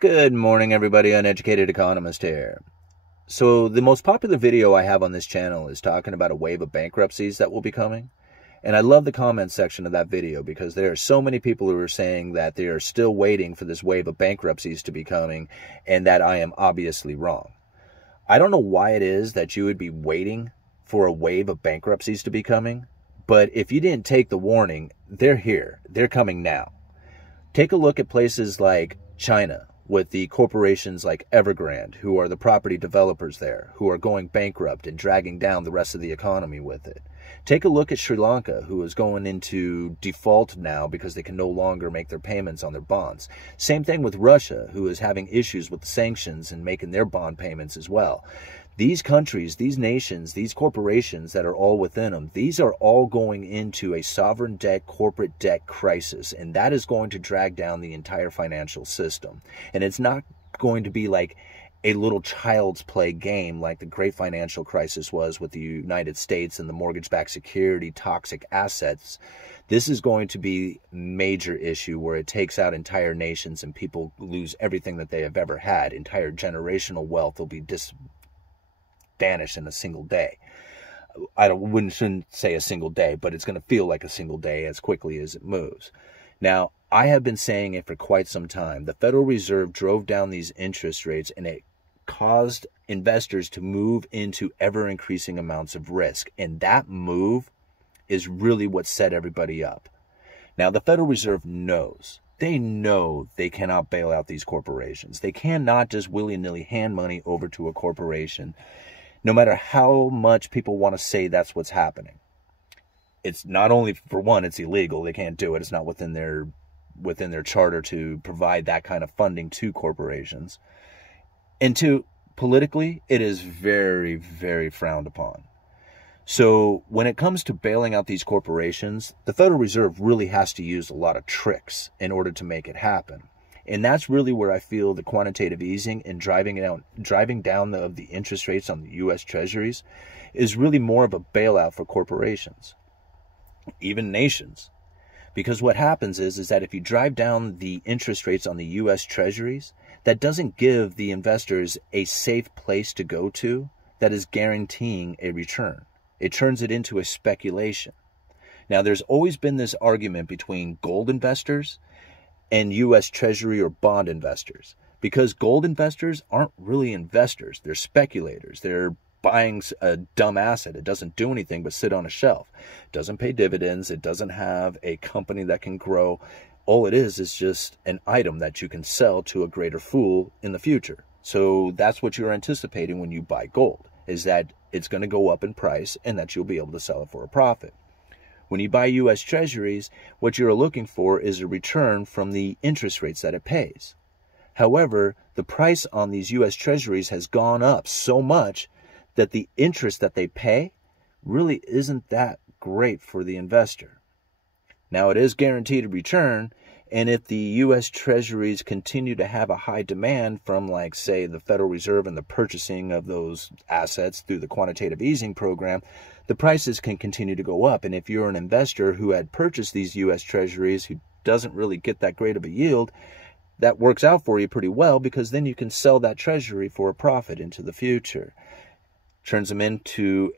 Good morning, everybody. Uneducated economist here. So the most popular video I have on this channel is talking about a wave of bankruptcies that will be coming. And I love the comment section of that video because there are so many people who are saying that they are still waiting for this wave of bankruptcies to be coming and that I am obviously wrong. I don't know why it is that you would be waiting for a wave of bankruptcies to be coming, but if you didn't take the warning, they're here. They're coming now. Take a look at places like China, with the corporations like Evergrande, who are the property developers there, who are going bankrupt and dragging down the rest of the economy with it. Take a look at Sri Lanka, who is going into default now because they can no longer make their payments on their bonds. Same thing with Russia, who is having issues with the sanctions and making their bond payments as well. These countries, these nations, these corporations that are all within them, these are all going into a sovereign debt, corporate debt crisis, and that is going to drag down the entire financial system. And it's not going to be like a little child's play game like the great financial crisis was with the United States and the mortgage-backed security toxic assets. This is going to be a major issue where it takes out entire nations and people lose everything that they have ever had. Entire generational wealth will be vanished in a single day. Shouldn't say a single day, but it's going to feel like a single day as quickly as it moves. Now, I have been saying it for quite some time. The Federal Reserve drove down these interest rates and it caused investors to move into ever-increasing amounts of risk. And that move is really what set everybody up. Now, the Federal Reserve knows. They know they cannot bail out these corporations. They cannot just willy-nilly hand money over to a corporation, no matter how much people want to say that's what's happening. It's not only, for one, it's illegal. They can't do it. It's not within their charter to provide that kind of funding to corporations. And two, politically, it is very, very frowned upon. So when it comes to bailing out these corporations, the Federal Reserve really has to use a lot of tricks in order to make it happen. And that's really where I feel the quantitative easing and driving down the interest rates on the U.S. Treasuries is really more of a bailout for corporations, even nations. Because what happens is that if you drive down the interest rates on the U.S. Treasuries, that doesn't give the investors a safe place to go to that is guaranteeing a return. It turns it into a speculation. Now, there's always been this argument between gold investors and U.S. Treasury or bond investors, because gold investors aren't really investors. They're speculators. They're buying a dumb asset. It doesn't do anything but sit on a shelf. It doesn't pay dividends. It doesn't have a company that can grow. All it is just an item that you can sell to a greater fool in the future. So that's what you're anticipating when you buy gold, is that it's going to go up in price and that you'll be able to sell it for a profit. When you buy U.S. Treasuries, what you're looking for is a return from the interest rates that it pays. However, the price on these U.S. Treasuries has gone up so much that the interest that they pay really isn't that great for the investor. Now, it is guaranteed a return, and if the U.S. Treasuries continue to have a high demand from, like, say, the Federal Reserve and the purchasing of those assets through the quantitative easing program, the prices can continue to go up. And if you're an investor who had purchased these U.S. Treasuries who doesn't really get that great of a yield, that works out for you pretty well, because then you can sell that Treasury for a profit into the future. Turns them into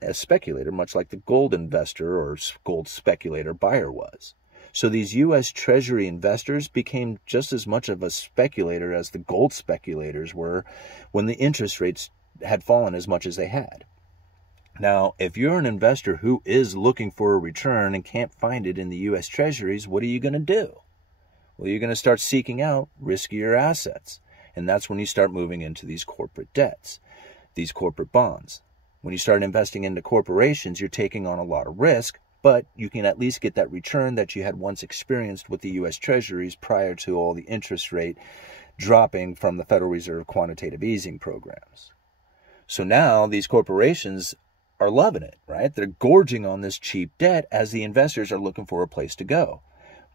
a speculator, much like the gold investor or gold speculator buyer was. So these U.S. Treasury investors became just as much of a speculator as the gold speculators were when the interest rates had fallen as much as they had. Now, if you're an investor who is looking for a return and can't find it in the U.S. Treasuries, what are you going to do? Well, you're going to start seeking out riskier assets. And that's when you start moving into these corporate debts, these corporate bonds. When you start investing into corporations, you're taking on a lot of risk, but you can at least get that return that you had once experienced with the U.S. Treasuries prior to all the interest rate dropping from the Federal Reserve quantitative easing programs. So now these corporations are loving it, right? They're gorging on this cheap debt as the investors are looking for a place to go.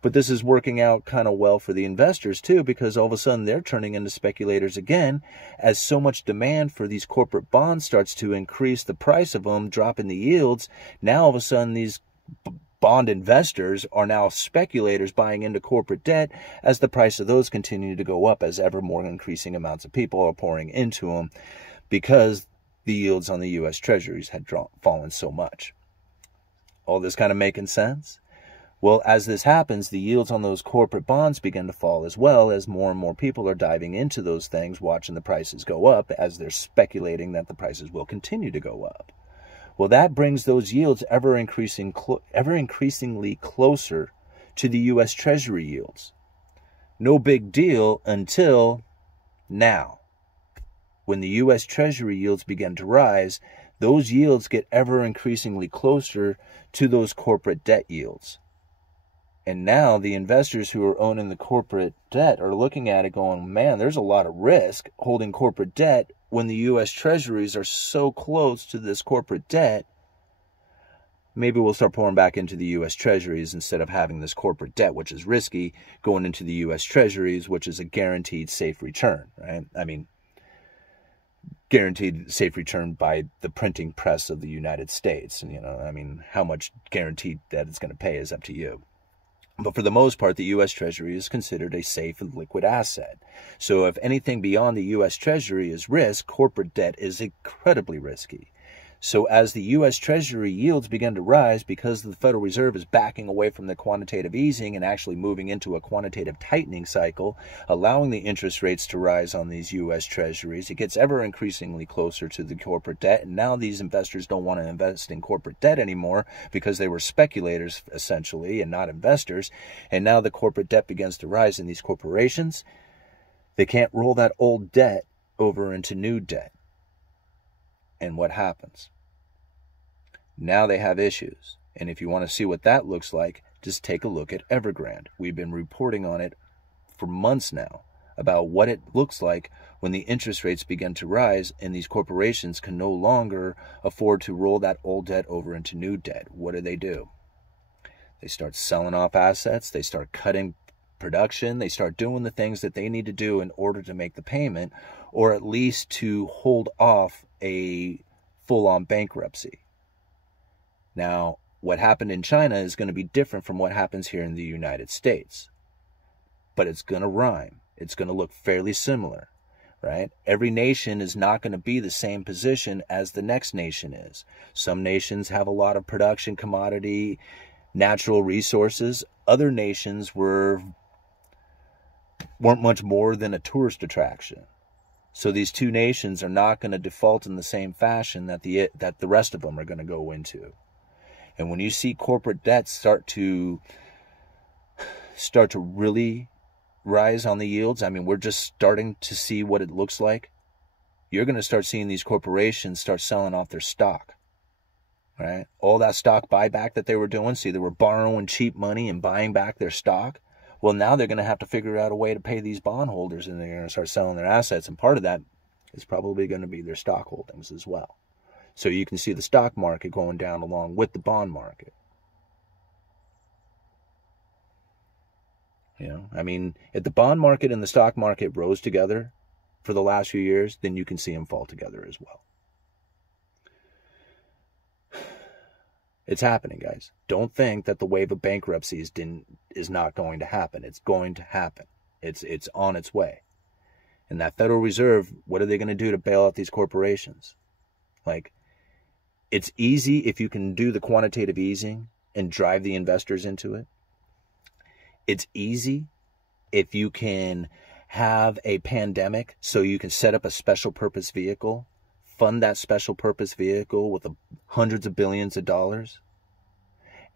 But this is working out kind of well for the investors too, because all of a sudden they're turning into speculators again as so much demand for these corporate bonds starts to increase the price of them, dropping the yields. Now all of a sudden these bond investors are now speculators buying into corporate debt as the price of those continue to go up as ever more increasing amounts of people are pouring into them because the yields on the U.S. Treasuries had fallen so much. All this kind of making sense? Well, as this happens, the yields on those corporate bonds begin to fall as well as more and more people are diving into those things, watching the prices go up as they're speculating that the prices will continue to go up. Well, that brings those yields ever increasingly closer to the U.S. Treasury yields. No big deal until now. When the U.S. Treasury yields begin to rise, those yields get ever increasingly closer to those corporate debt yields. And now the investors who are owning the corporate debt are looking at it going, man, there's a lot of risk holding corporate debt when the U.S. Treasuries are so close to this corporate debt. Maybe we'll start pouring back into the U.S. Treasuries instead of having this corporate debt, which is risky, going into the U.S. Treasuries, which is a guaranteed safe return, right? I mean, guaranteed safe return by the printing press of the United States. And, how much guaranteed that it's going to pay is up to you. But for the most part, the U.S. Treasury is considered a safe and liquid asset. So if anything beyond the U.S. Treasury is risk, corporate debt is incredibly risky. So as the U.S. Treasury yields begin to rise because the Federal Reserve is backing away from the quantitative easing and actually moving into a quantitative tightening cycle, allowing the interest rates to rise on these U.S. Treasuries, it gets ever increasingly closer to the corporate debt. And now these investors don't want to invest in corporate debt anymore because they were speculators essentially and not investors. And now the corporate debt begins to rise in these corporations. They can't roll that old debt over into new debt. And what happens? Now they have issues. And if you want to see what that looks like, just take a look at Evergrande. We've been reporting on it for months now about what it looks like when the interest rates begin to rise and these corporations can no longer afford to roll that old debt over into new debt. What do? They start selling off assets. They start cutting production. They start doing the things that they need to do in order to make the payment, or at least to hold off a full-on bankruptcy. Now, what happened in China is going to be different from what happens here in the United States. But it's going to rhyme. It's going to look fairly similar, right? Every nation is not going to be the same position as the next nation is. Some nations have a lot of production, commodity, natural resources. Other nations weren't much more than a tourist attraction. So these two nations are not going to default in the same fashion that the rest of them are going to go into. And when you see corporate debts start to really rise on the yields, I mean, we're just starting to see what it looks like. You're going to start seeing these corporations start selling off their stock, right? All that stock buyback that they were doing, see, they were borrowing cheap money and buying back their stock. Well, now they're going to have to figure out a way to pay these bondholders, and they're going to start selling their assets. And part of that is probably going to be their stock holdings as well. So you can see the stock market going down along with the bond market. I mean, if the bond market and the stock market rose together for the last few years, then you can see them fall together as well. It's happening, guys. Don't think that the wave of bankruptcies is not going to happen. It's going to happen. It's on its way. And that Federal Reserve, what are they going to do to bail out these corporations? Like, it's easy if you can do the quantitative easing and drive the investors into it. It's easy if you can have a pandemic so you can set up a special purpose vehicle, fund that special purpose vehicle with hundreds of billions of dollars,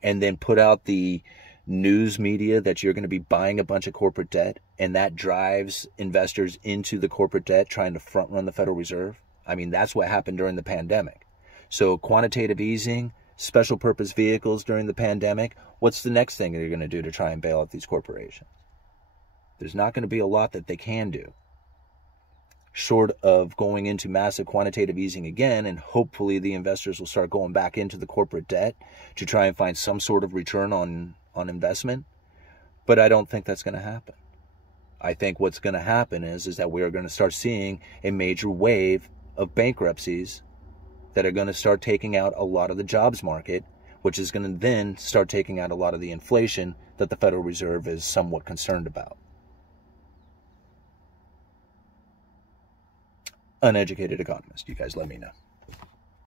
and then put out the news media that you're going to be buying a bunch of corporate debt, and that drives investors into the corporate debt trying to front run the Federal Reserve. I mean, that's what happened during the pandemic. So quantitative easing, special purpose vehicles during the pandemic, what's the next thing they're going to do to try and bail out these corporations? There's not going to be a lot that they can do, short of going into massive quantitative easing again, and hopefully the investors will start going back into the corporate debt to try and find some sort of return on investment. But I don't think that's going to happen. I think what's going to happen is that we are going to start seeing a major wave of bankruptcies that are going to start taking out a lot of the jobs market, which is going to then start taking out a lot of the inflation that the Federal Reserve is somewhat concerned about. Uneducated economist, you guys let me know.